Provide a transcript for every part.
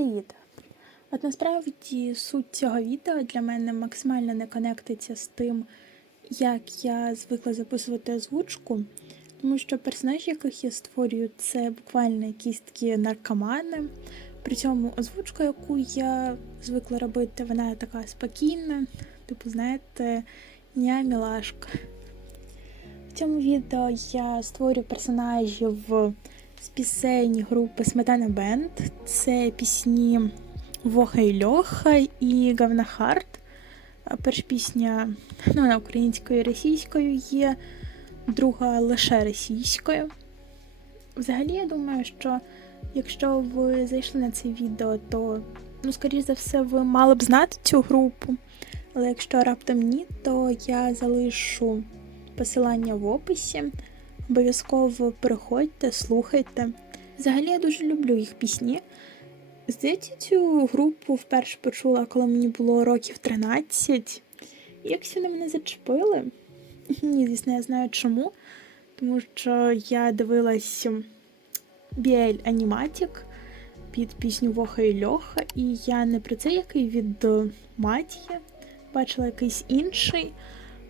привіт! От насправді суть цього відео для мене максимально не конектиться з тим, як я звикла записувати озвучку, тому що персонажі, яких я створюю, це буквально якісь такі наркомани. При цьому озвучка, яку я звикла робити, вона така спокійна, типу, знаєте, ня мілашка. В цьому відео я створюю персонажів з пісень групи Сметана Бенд. Це пісні Воха і Льоха і Гавна Харт. Перша пісня ну, вона українською і російською є, друга лише російською. Взагалі, я думаю, що якщо ви зайшли на це відео, то, ну, скоріш за все, ви мали б знати цю групу. Але якщо раптом ні, то я залишу посилання в описі. Обов'язково переходьте, слухайте. Взагалі я дуже люблю їх пісні. Здається, цю групу вперше почула, коли мені було років 13. І якось вони мене зачепили. Ні, звісно, я знаю чому. Тому що я дивилась BL Animatic під пісню Воха і Льоха, і я не про це який від Матії, бачила якийсь інший.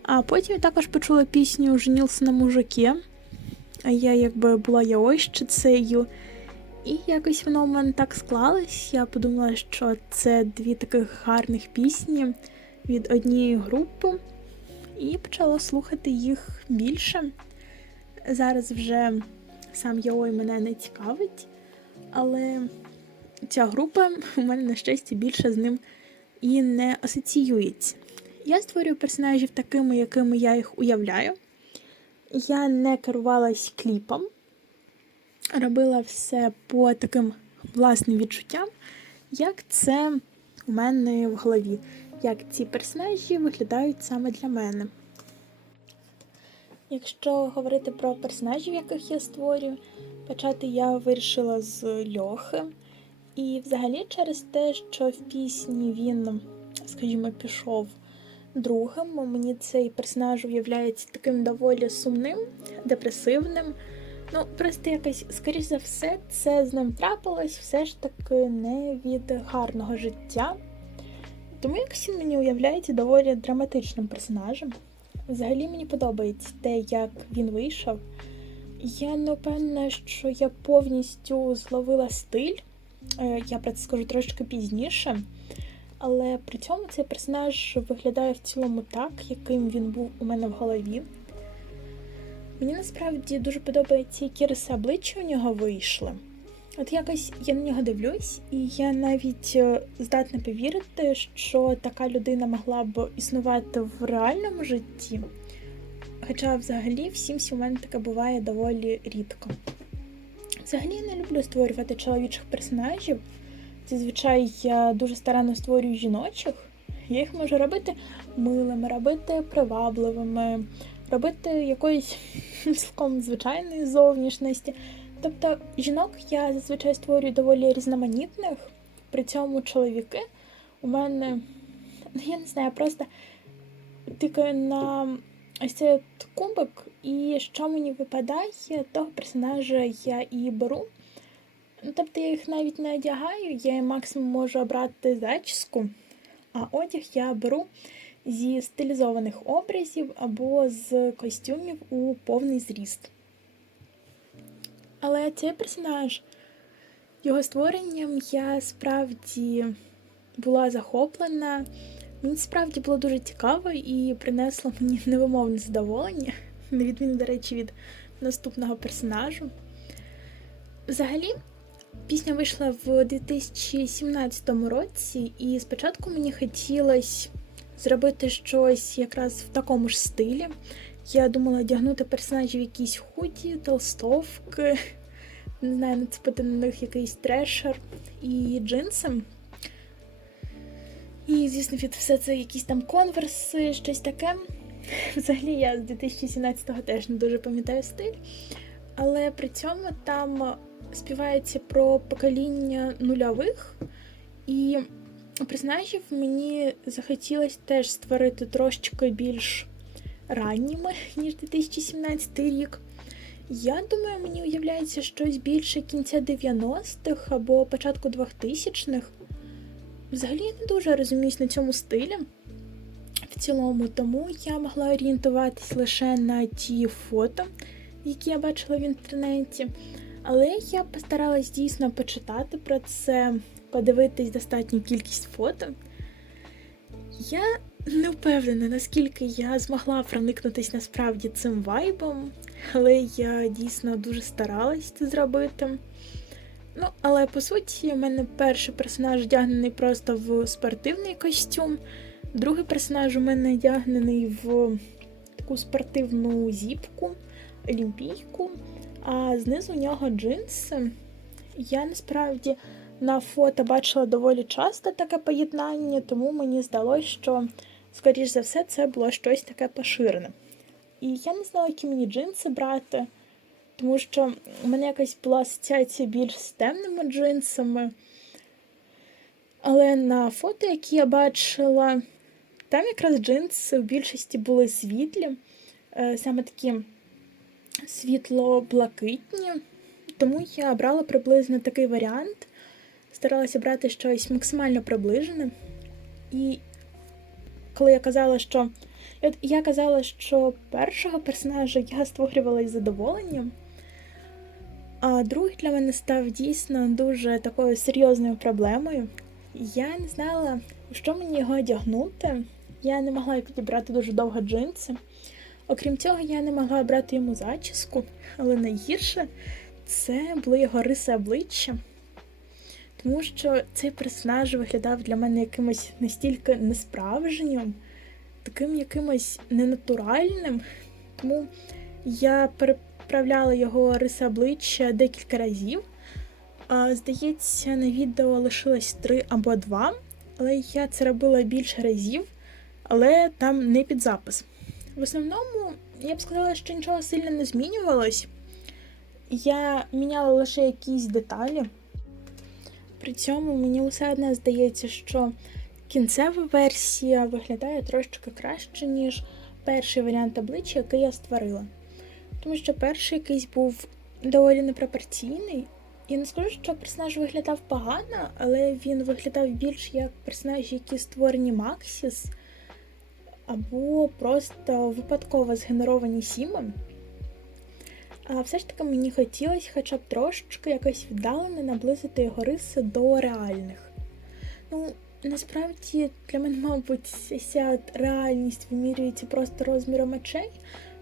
А потім я також почула пісню Женілся на мужике. А я якби була яойщицею. І якось воно в мене так склалось. Я подумала, що це дві таких гарних пісні від однієї групи, і почала слухати їх більше. Зараз вже сам Яой мене не цікавить, але ця група у мене, на щастя, більше з ним і не асоціюється. Я створюю персонажів такими, якими я їх уявляю. Я не керувалась кліпом, робила все по таким власним відчуттям, як це у мене в голові, як ці персонажі виглядають саме для мене. Якщо говорити про персонажів, яких я створюю, почати я вирішила з Льохи. І взагалі через те, що в пісні він, скажімо, пішов другим. Мені цей персонаж уявляється таким доволі сумним, депресивним. Ну, просто якось, скоріш за все, це з ним трапилось все ж таки не від гарного життя. Тому якось він мені уявляється доволі драматичним персонажем. Взагалі мені подобається те, як він вийшов. Я не впевнена, що я повністю зловила стиль. Е, Я про це скажу трошки пізніше. Але при цьому цей персонаж виглядає в цілому так, яким він був у мене в голові. Мені насправді дуже подобається, які риси обличчя у нього вийшли. От якось я на нього дивлюсь, і я навіть е, здатна повірити, що така людина могла б існувати в реальному житті. Хоча взагалі в у мене таке буває доволі рідко. Взагалі я не люблю створювати чоловічих персонажів. Зазвичай я дуже старанно створюю жіночих. Я їх можу робити милими, робити привабливими, робити якоїсь цілком звичайної зовнішності. Тобто жінок я зазвичай створюю доволі різноманітних, при цьому чоловіки у мене, ну я не знаю, просто тикаю на ось цей кубик, і що мені випадає, того персонажа я і беру. Ну, тобто я їх навіть не одягаю, я максимум можу обрати зачіску, а одяг я беру зі стилізованих образів або з костюмів у повний зріст. Але цей персонаж, його створенням я справді була захоплена. Мені справді було дуже цікаво і принесло мені невимовне задоволення, на відміну, до речі, від наступного персонажу. Взагалі, Пісня вийшла в 2017 році, і спочатку мені хотілося зробити щось якраз в такому ж стилі. Я думала одягнути персонажів якісь худі, толстовки, не знаю, нацепити на них якийсь трешер і джинси. І, звісно, від все це якісь там конверси, щось таке. Взагалі, я з 2017-го теж не дуже пам'ятаю стиль. Але при цьому там співається про покоління нульових, і персонажів мені захотілося теж створити трошечки більш ранніми, ніж 2017 рік. Я думаю, мені уявляється щось більше кінця 90-х або початку 2000-х. Взагалі я не дуже розуміюсь на цьому стилі в цілому, тому я могла орієнтуватись лише на ті фото, які я бачила в інтернеті. Але я постаралась дійсно почитати про це, подивитись достатню кількість фото. Я не впевнена, наскільки я змогла проникнутись насправді цим вайбом, але я дійсно дуже старалась це зробити. Ну, але по суті, у мене перший персонаж одягнений просто в спортивний костюм, другий персонаж у мене одягнений в таку спортивну зіпку, олімпійку, а знизу у нього джинси. Я насправді на фото бачила доволі часто таке поєднання, тому мені здалося, що, скоріш за все, це було щось таке поширене. І я не знала, які мені джинси брати, тому що у мене якась була асоціація більш з темними джинсами. Але на фото, які я бачила, там якраз джинси в більшості були світлі, е, саме такі світло-блакитні. Тому я брала приблизно такий варіант старалася брати щось максимально приближене. І коли я казала, що От я казала, що першого персонажа я створювала із задоволенням, а другий для мене став дійсно дуже такою серйозною проблемою. Я не знала, що мені його одягнути. Я не могла підібрати дуже довго джинси. Окрім цього, я не могла брати йому зачіску, але найгірше це були його риси обличчя тому що цей персонаж виглядав для мене якимось настільки несправжнім, таким якимось ненатуральним. Тому я переправляла його риси обличчя декілька разів. Здається, на відео лишилось три або два, але я це робила більше разів, але там не під запис. В основному, я б сказала, що нічого сильно не змінювалось. Я міняла лише якісь деталі. При цьому мені все одне здається, що кінцева версія виглядає трошки краще, ніж перший варіант обличчя, який я створила. Тому що перший якийсь був доволі непропорційний. І не скажу, що персонаж виглядав погано, але він виглядав більш як персонажі, які створені Максіс, або просто випадково згенеровані Сімом. А все ж таки мені хотілося хоча б трошечки якось віддалено наблизити його риси до реальних. Ну, насправді, для мене, мабуть, ця реальність вимірюється просто розміром очей,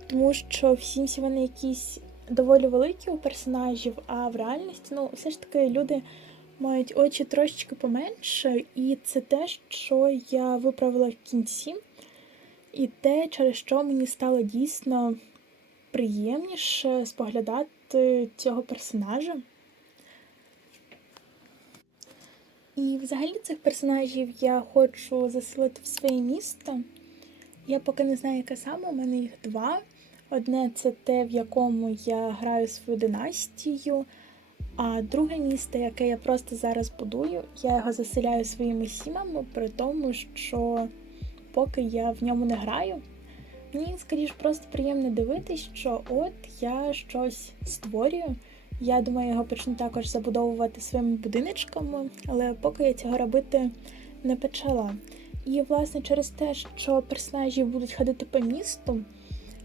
тому що всі всі вони якісь доволі великі у персонажів, а в реальності, ну, все ж таки, люди мають очі трошечки поменше, і це те, що я виправила в кінці, і те, через що мені стало дійсно приємніше споглядати цього персонажа. І взагалі цих персонажів я хочу заселити в своє місто. Я поки не знаю, яке саме, у мене їх два. Одне це те, в якому я граю свою династію, а друге місто, яке я просто зараз будую, я його заселяю своїми сімами, при тому, що поки я в ньому не граю. Мені скоріш просто приємно дивитись, що от я щось створюю. Я думаю, його почну також забудовувати своїми будиночками, але поки я цього робити не почала. І, власне, через те, що персонажі будуть ходити по місту,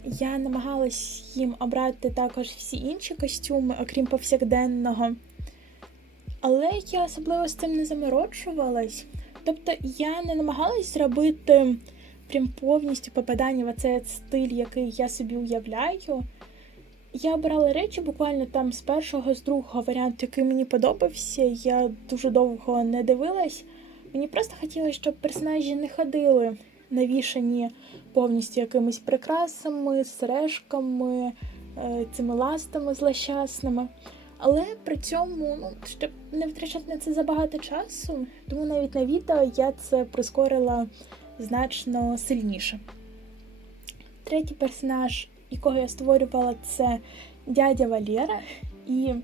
я намагалась їм обрати також всі інші костюми, окрім повсякденного. Але я особливо з цим не заморочувалась. Тобто я не намагалась зробити прям повністю попадання в цей стиль, який я собі уявляю. Я обирала речі буквально там з першого, з другого варіанту, який мені подобався. Я дуже довго не дивилась. Мені просто хотілося, щоб персонажі не ходили навішані повністю якимись прикрасами, сережками, е, цими ластами злощасними. Але при цьому, ну, щоб не втрачати на це забагато часу, тому навіть на відео я це прискорила значно сильніше. Третій персонаж, якого я створювала, це дядя Валєра. І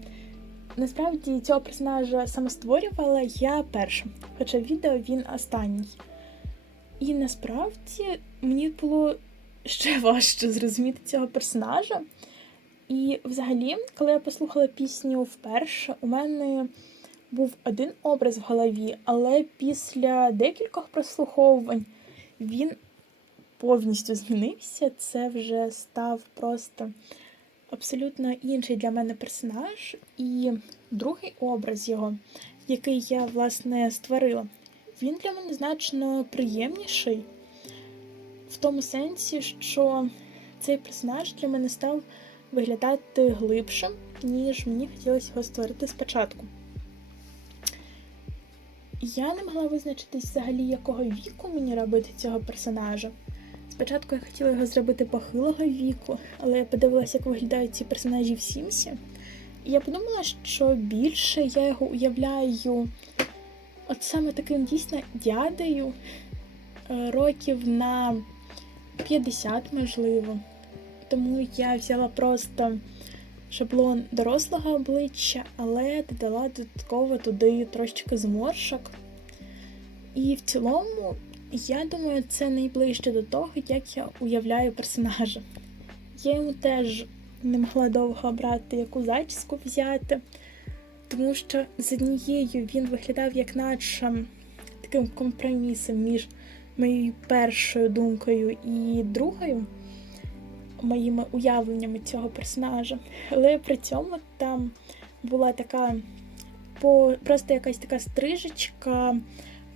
насправді цього персонажа саме створювала я першим, хоча в відео він останній. І насправді мені було ще важче зрозуміти цього персонажа. І взагалі, коли я послухала пісню вперше, у мене був один образ в голові, але після декількох прослуховувань він повністю змінився. Це вже став просто абсолютно інший для мене персонаж. І другий образ його, який я власне створила, він для мене значно приємніший. В тому сенсі, що цей персонаж для мене став виглядати глибшим, ніж мені хотілося його створити спочатку. Я не могла визначитись взагалі, якого віку мені робити цього персонажа. Спочатку я хотіла його зробити похилого віку, але я подивилася, як виглядають ці персонажі в Сімсі. І я подумала, що більше я його уявляю от саме таким дійсно дядею е, років на 50, можливо. Тому я взяла просто шаблон дорослого обличчя, але додала додатково туди трошечки зморшок. І в цілому, я думаю, це найближче до того, як я уявляю персонажа. Я йому теж не могла довго обрати, яку зачіску взяти, тому що з однією він виглядав як наче таким компромісом між моєю першою думкою і другою моїми уявленнями цього персонажа. Але при цьому там була така по, просто якась така стрижечка,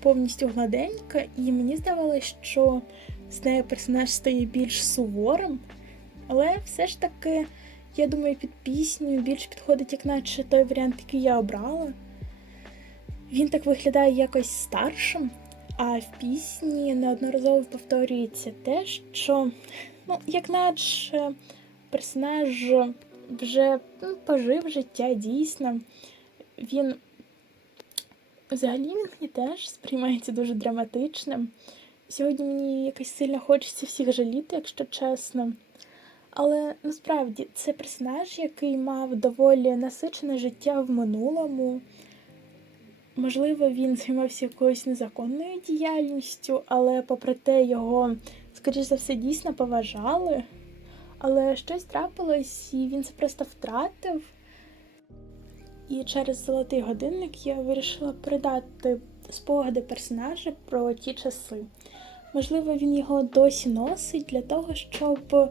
повністю гладенька, і мені здавалося, що з нею персонаж стає більш суворим. Але все ж таки, я думаю, під пісню більш підходить, як наче той варіант, який я обрала. Він так виглядає якось старшим, а в пісні неодноразово повторюється те, що Ну, як наче персонаж вже ну, пожив життя дійсно. Він взагалі мені теж сприймається дуже драматичним. Сьогодні мені якось сильно хочеться всіх жаліти, якщо чесно. Але насправді це персонаж, який мав доволі насичене життя в минулому. Можливо, він займався якоюсь незаконною діяльністю, але попри те, його скоріш за все, дійсно поважали, але щось трапилось, і він це просто втратив. І через золотий годинник я вирішила передати спогади персонажа про ті часи. Можливо, він його досі носить для того, щоб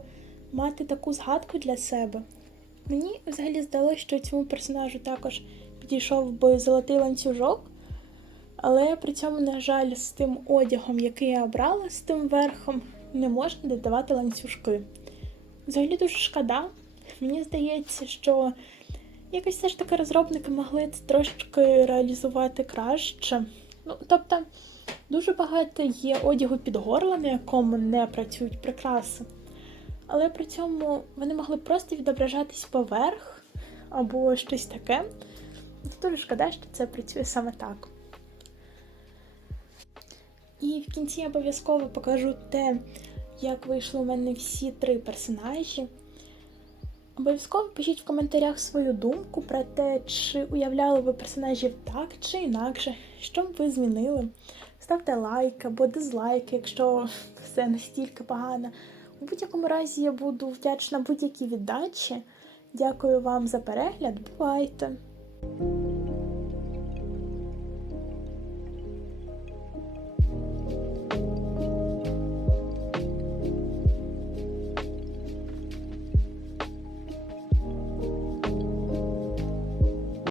мати таку згадку для себе. Мені взагалі здалося, що цьому персонажу також підійшов би золотий ланцюжок, але при цьому, на жаль, з тим одягом, який я обрала, з тим верхом, не можна додавати ланцюжки. Взагалі дуже шкода. Мені здається, що якось все ж таки розробники могли це трошечки реалізувати краще. Ну, тобто, дуже багато є одягу під горло, на якому не працюють прикраси. Але при цьому вони могли просто відображатись поверх або щось таке. Дуже шкода, що це працює саме так. І в кінці я обов'язково покажу те, як вийшли у мене всі три персонажі. Обов'язково пишіть в коментарях свою думку про те, чи уявляли ви персонажів так чи інакше, що б ви змінили. Ставте лайк або дизлайк, якщо все настільки погано. У будь-якому разі я буду вдячна будь-якій віддачі. Дякую вам за перегляд. Бувайте!